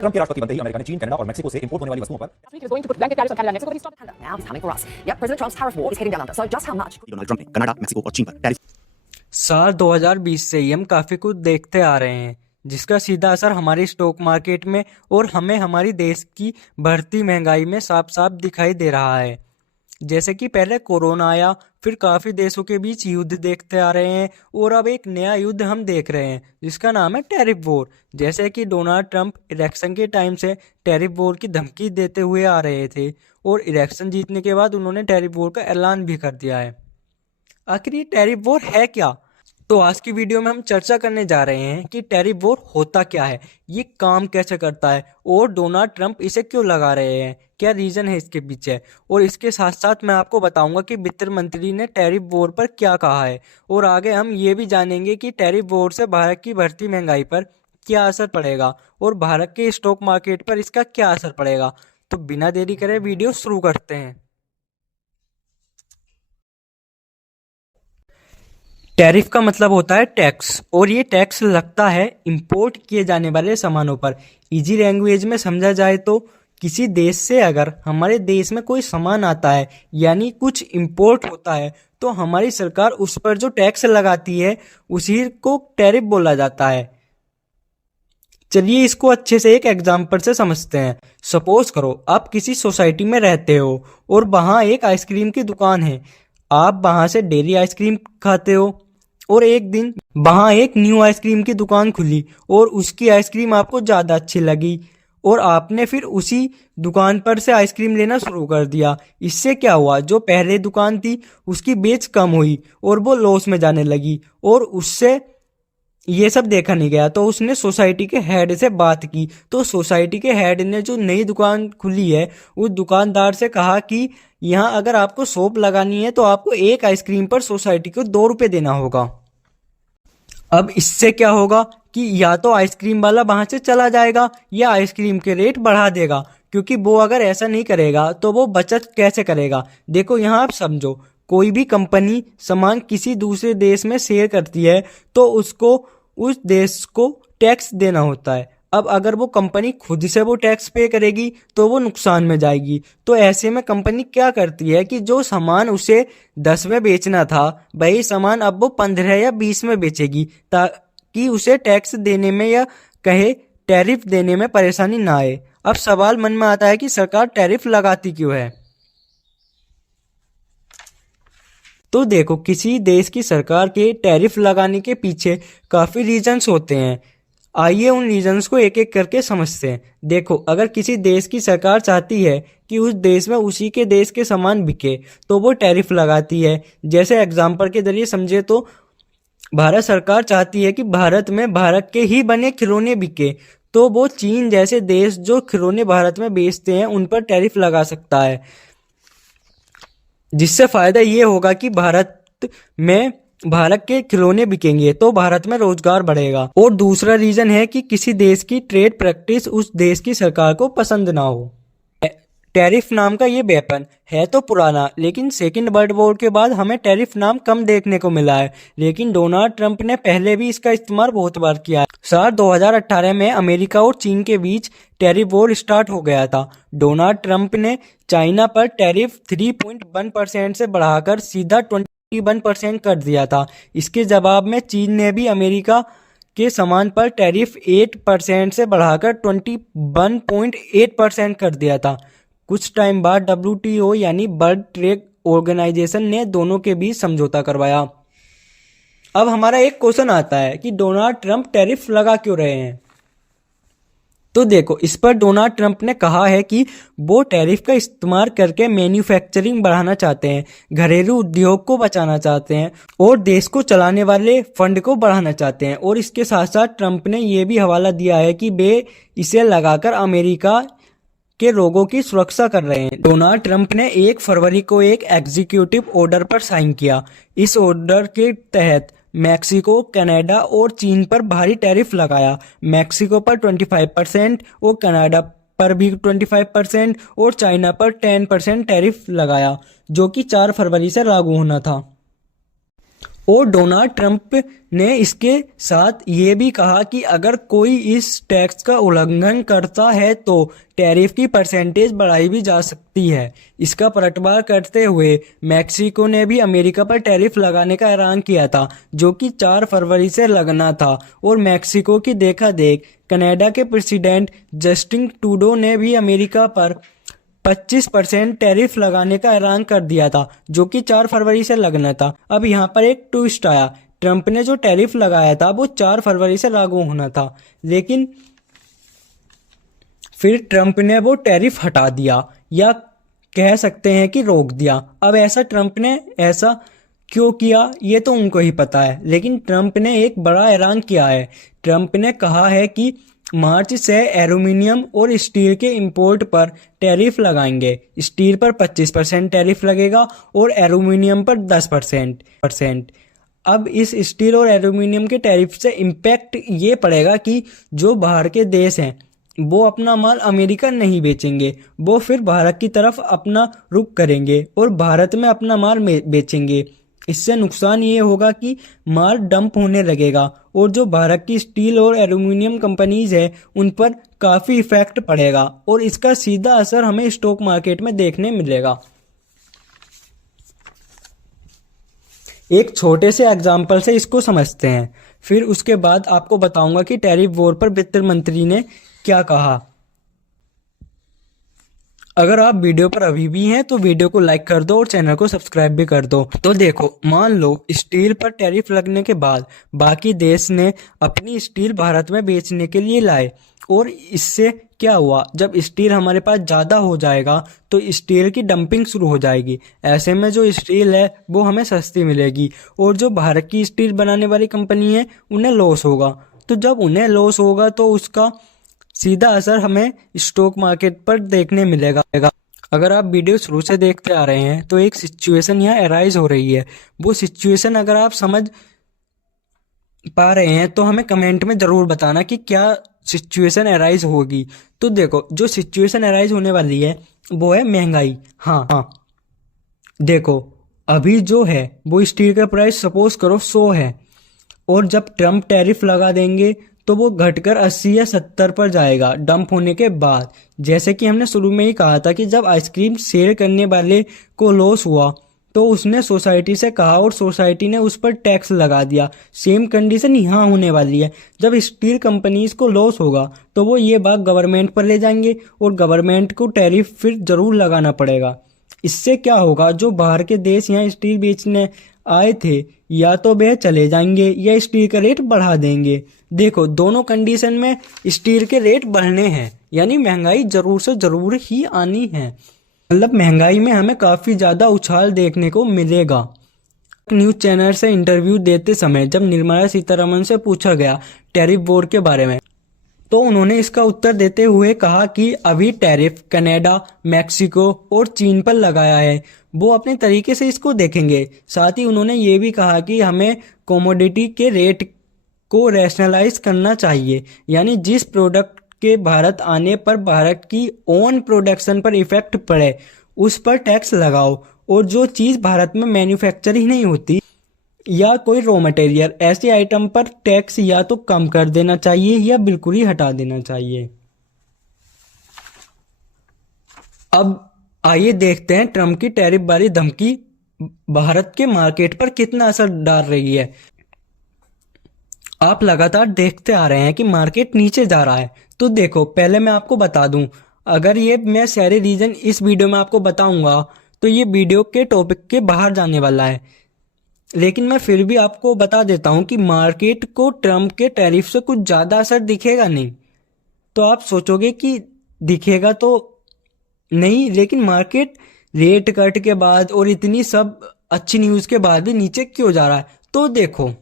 Trump के राष्ट्रपति बनते ही अमेरिका ने चीन, कनाडा और मेक्सिको से इंपोर्ट होने वाली वस्तुओं पर He was going to put blanket tariffs on Canada and Mexico, but he stopped it. Now he's coming for us. Yep, President Trump's tariff war is hitting down under. So just how much? Donald Trump ने Canada, Mexico और चीन पर tariff साल 2020 से ही हम काफ़ी कुछ देखते आ रहे हैं जिसका सीधा असर हमारी स्टॉक मार्केट में और हमें हमारी देश की बढ़ती महंगाई में साफ साफ दिखाई दे रहा है। जैसे कि पहले कोरोना आया, फिर काफ़ी देशों के बीच युद्ध देखते आ रहे हैं और अब एक नया युद्ध हम देख रहे हैं जिसका नाम है टैरिफ वॉर। जैसे कि डोनाल्ड ट्रंप इलेक्शन के टाइम से टैरिफ वॉर की धमकी देते हुए आ रहे थे और इलेक्शन जीतने के बाद उन्होंने टैरिफ वॉर का ऐलान भी कर दिया है। आखिर ये टैरिफ वॉर है क्या? तो आज की वीडियो में हम चर्चा करने जा रहे हैं कि टैरिफ वॉर होता क्या है, ये काम कैसे करता है और डोनाल्ड ट्रंप इसे क्यों लगा रहे हैं, क्या रीज़न है इसके पीछे। और इसके साथ साथ मैं आपको बताऊंगा कि वित्त मंत्री ने टैरिफ वॉर पर क्या कहा है और आगे हम ये भी जानेंगे कि टैरिफ वॉर से भारत की बढ़ती महंगाई पर क्या असर पड़ेगा और भारत के स्टॉक मार्केट पर इसका क्या असर पड़ेगा। तो बिना देरी करे वीडियो शुरू करते हैं। टैरिफ का मतलब होता है टैक्स और ये टैक्स लगता है इंपोर्ट किए जाने वाले सामानों पर। इजी लैंग्वेज में समझा जाए तो किसी देश से अगर हमारे देश में कोई सामान आता है यानी कुछ इंपोर्ट होता है तो हमारी सरकार उस पर जो टैक्स लगाती है उसी को टैरिफ बोला जाता है। चलिए इसको अच्छे से एक एग्जाम्पल से समझते हैं। सपोज करो आप किसी सोसाइटी में रहते हो और वहाँ एक आइसक्रीम की दुकान है। आप वहाँ से डेली आइसक्रीम खाते हो और एक दिन वहाँ एक न्यू आइसक्रीम की दुकान खुली और उसकी आइसक्रीम आपको ज़्यादा अच्छी लगी और आपने फिर उसी दुकान पर से आइसक्रीम लेना शुरू कर दिया। इससे क्या हुआ, जो पहले दुकान थी उसकी बेच कम हुई और वो लॉस में जाने लगी और उससे ये सब देखा नहीं गया तो उसने सोसाइटी के हेड से बात की। तो सोसाइटी के हेड ने जो नई दुकान खुली है उस दुकानदार से कहा कि यहाँ अगर आपको शॉप लगानी है तो आपको एक आइसक्रीम पर सोसाइटी को 2 रुपये देना होगा। अब इससे क्या होगा कि या तो आइसक्रीम वाला वहां से चला जाएगा या आइसक्रीम के रेट बढ़ा देगा, क्योंकि वो अगर ऐसा नहीं करेगा तो वो बचत कैसे करेगा। देखो यहाँ आप समझो, कोई भी कंपनी सामान किसी दूसरे देश में शेयर करती है तो उसको उस देश को टैक्स देना होता है। अब अगर वो कंपनी खुद से वो टैक्स पे करेगी तो वो नुकसान में जाएगी। तो ऐसे में कंपनी क्या करती है कि जो सामान उसे 10 में बेचना था वही सामान अब वो 15 या 20 में बेचेगी ताकि उसे टैक्स देने में या कहे टैरिफ देने में परेशानी ना आए। अब सवाल मन में आता है कि सरकार टैरिफ लगाती क्यों है। तो देखो, किसी देश की सरकार के टैरिफ लगाने के पीछे काफ़ी रीजंस होते हैं। आइए उन रीजंस को एक एक करके समझते हैं। देखो, अगर किसी देश की सरकार चाहती है कि उस देश में उसी के देश के सामान बिके तो वो टैरिफ लगाती है। जैसे एग्जाम्पल के जरिए समझे तो भारत सरकार चाहती है कि भारत में भारत के ही बने खिलौने बिके तो वो चीन जैसे देश जो खिलौने भारत में बेचते हैं उन पर टैरिफ लगा सकता है, जिससे फायदा ये होगा कि भारत के खिलौने बिकेंगे तो भारत में रोजगार बढ़ेगा। और दूसरा रीजन है कि किसी देश की ट्रेड प्रैक्टिस उस देश की सरकार को पसंद ना हो। टैरिफ नाम का ये वेपन है तो पुराना, लेकिन सेकेंड वर्ल्ड वॉर के बाद हमें टैरिफ नाम कम देखने को मिला है, लेकिन डोनाल्ड ट्रंप ने पहले भी इसका इस्तेमाल बहुत बार किया है। साल 2018 में अमेरिका और चीन के बीच टैरिफ वॉर स्टार्ट हो गया था। डोनाल्ड ट्रंप ने चाइना पर टैरिफ 3.1% से बढ़ाकर सीधा 21% कर दिया था। इसके जवाब में चीन ने भी अमेरिका के सामान पर टैरिफ 8% से बढ़ाकर 21.8% कर दिया था। कुछ टाइम बाद WTO यानी वर्ल्ड ट्रेड ऑर्गेनाइजेशन ने दोनों के बीच समझौता करवाया। अब हमारा एक क्वेश्चन आता है कि डोनाल्ड ट्रंप टैरिफ लगा क्यों रहे हैं। तो देखो, इस पर डोनाल्ड ट्रंप ने कहा है कि वो टैरिफ का इस्तेमाल करके मैन्युफैक्चरिंग बढ़ाना चाहते हैं, घरेलू उद्योग को बचाना चाहते हैं और देश को चलाने वाले फंड को बढ़ाना चाहते हैं। और इसके साथ साथ ट्रंप ने ये भी हवाला दिया है कि वे इसे लगाकर अमेरिका के लोगों की सुरक्षा कर रहे हैं। डोनाल्ड ट्रंप ने 1 फरवरी को एक एग्जीक्यूटिव ऑर्डर पर साइन किया। इस ऑर्डर के तहत मैक्सिको, कनाडा और चीन पर भारी टैरिफ लगाया। मैक्सिको पर 25% और कनाडा पर भी 25% और चाइना पर 10% टैरिफ लगाया, जो कि 4 फरवरी से लागू होना था। और डोनाल्ड ट्रंप ने इसके साथ ये भी कहा कि अगर कोई इस टैक्स का उल्लंघन करता है तो टैरिफ की परसेंटेज बढ़ाई भी जा सकती है। इसका पलटवार करते हुए मैक्सिको ने भी अमेरिका पर टैरिफ लगाने का ऐलान किया था, जो कि 4 फरवरी से लगना था। और मैक्सिको की देखा देख कनाडा के प्रेसिडेंट जस्टिन ट्रूडो ने भी अमेरिका पर 25% टैरिफ लगाने का ऐलान कर दिया था, जो कि 4 फरवरी से लगना था। अब यहाँ पर एक ट्विस्ट आया, ट्रंप ने जो टैरिफ लगाया था वो 4 फरवरी से लागू होना था, लेकिन फिर ट्रंप ने वो टैरिफ हटा दिया, या कह सकते हैं कि रोक दिया। अब ऐसा ट्रंप ने ऐसा क्यों किया ये तो उनको ही पता है, लेकिन ट्रंप ने एक बड़ा ऐलान किया है। ट्रंप ने कहा है कि मार्च से एल्यूमिनियम और स्टील के इंपोर्ट पर टैरिफ लगाएंगे। स्टील पर 25% टैरिफ लगेगा और एल्यूमिनियम पर 10%। अब इस स्टील और एल्यूमिनियम के टैरिफ से इम्पैक्ट ये पड़ेगा कि जो बाहर के देश हैं वो अपना माल अमेरिका नहीं बेचेंगे, वो फिर भारत की तरफ अपना रुख करेंगे और भारत में अपना माल बेचेंगे। इससे नुकसान ये होगा कि माल डंप होने लगेगा और जो भारत की स्टील और एल्यूमिनियम कंपनीज है उन पर काफ़ी इफेक्ट पड़ेगा और इसका सीधा असर हमें स्टॉक मार्केट में देखने मिलेगा। एक छोटे से एग्जाम्पल से इसको समझते हैं, फिर उसके बाद आपको बताऊंगा कि टैरिफ वॉर पर वित्त मंत्री ने क्या कहा। अगर आप वीडियो पर अभी भी हैं तो वीडियो को लाइक कर दो और चैनल को सब्सक्राइब भी कर दो। तो देखो, मान लो स्टील पर टैरिफ लगने के बाद बाकी देश ने अपनी स्टील भारत में बेचने के लिए लाए, और इससे क्या हुआ, जब स्टील हमारे पास ज़्यादा हो जाएगा तो स्टील की डंपिंग शुरू हो जाएगी। ऐसे में जो स्टील है वो हमें सस्ती मिलेगी और जो भारत की स्टील बनाने वाली कंपनी है उन्हें लॉस होगा। तो जब उन्हें लॉस होगा तो उसका सीधा असर हमें स्टॉक मार्केट पर देखने मिलेगा। अगर आप वीडियो शुरू से देखते आ रहे हैं तो एक सिचुएशन यहाँ अराइज हो रही है, वो सिचुएशन अगर आप समझ पा रहे हैं तो हमें कमेंट में ज़रूर बताना कि क्या सिचुएशन अराइज होगी। तो देखो, जो सिचुएशन अराइज होने वाली है वो है महंगाई। हाँ, देखो अभी जो है वो स्टील का प्राइस सपोज करो 100 है, और जब ट्रंप टैरिफ लगा देंगे तो वो घटकर 80 या 70 पर जाएगा डंप होने के बाद। जैसे कि हमने शुरू में ही कहा था कि जब आइसक्रीम सेल करने वाले को लॉस हुआ तो उसने सोसाइटी से कहा और सोसाइटी ने उस पर टैक्स लगा दिया। सेम कंडीशन यहाँ होने वाली है, जब स्टील कंपनीज को लॉस होगा तो वो ये बात गवर्नमेंट पर ले जाएंगे और गवर्नमेंट को टैरिफ फिर ज़रूर लगाना पड़ेगा। इससे क्या होगा, जो बाहर के देश यहाँ स्टील बेचने आए थे या तो वे चले जाएंगे या स्टील का रेट बढ़ा देंगे। देखो, दोनों कंडीशन में स्टील के रेट बढ़ने हैं, यानी महंगाई जरूर से जरूर ही आनी है। मतलब महंगाई में हमें काफ़ी ज़्यादा उछाल देखने को मिलेगा। न्यूज़ चैनल से इंटरव्यू देते समय जब निर्मला सीतारमण से पूछा गया टैरिफ वॉर के बारे में, तो उन्होंने इसका उत्तर देते हुए कहा कि अभी टैरिफ कनाडा, मैक्सिको और चीन पर लगाया है, वो अपने तरीके से इसको देखेंगे। साथ ही उन्होंने ये भी कहा कि हमें कमोडिटी के रेट को रैशनलाइज करना चाहिए, यानी जिस प्रोडक्ट के भारत आने पर भारत की ओन प्रोडक्शन पर इफेक्ट पड़े उस पर टैक्स लगाओ, और जो चीज़ भारत में मैन्युफैक्चर ही नहीं होती या कोई रॉ मटेरियल, ऐसे आइटम पर टैक्स या तो कम कर देना चाहिए या बिल्कुल ही हटा देना चाहिए। अब आइए देखते हैं ट्रंप की टैरिफ वाली धमकी भारत के मार्केट पर कितना असर डाल रही है। आप लगातार देखते आ रहे हैं कि मार्केट नीचे जा रहा है। तो देखो, पहले मैं आपको बता दूं, अगर ये मैं सारे रीजन इस वीडियो में आपको बताऊंगा तो ये वीडियो के टॉपिक के बाहर जाने वाला है, लेकिन मैं फिर भी आपको बता देता हूं कि मार्केट को ट्रंप के टैरिफ से कुछ ज़्यादा असर दिखेगा नहीं। तो आप सोचोगे कि दिखेगा तो नहीं, लेकिन मार्केट रेट कट के बाद और इतनी सब अच्छी न्यूज़ के बाद भी नीचे क्यों जा रहा है। तो देखो,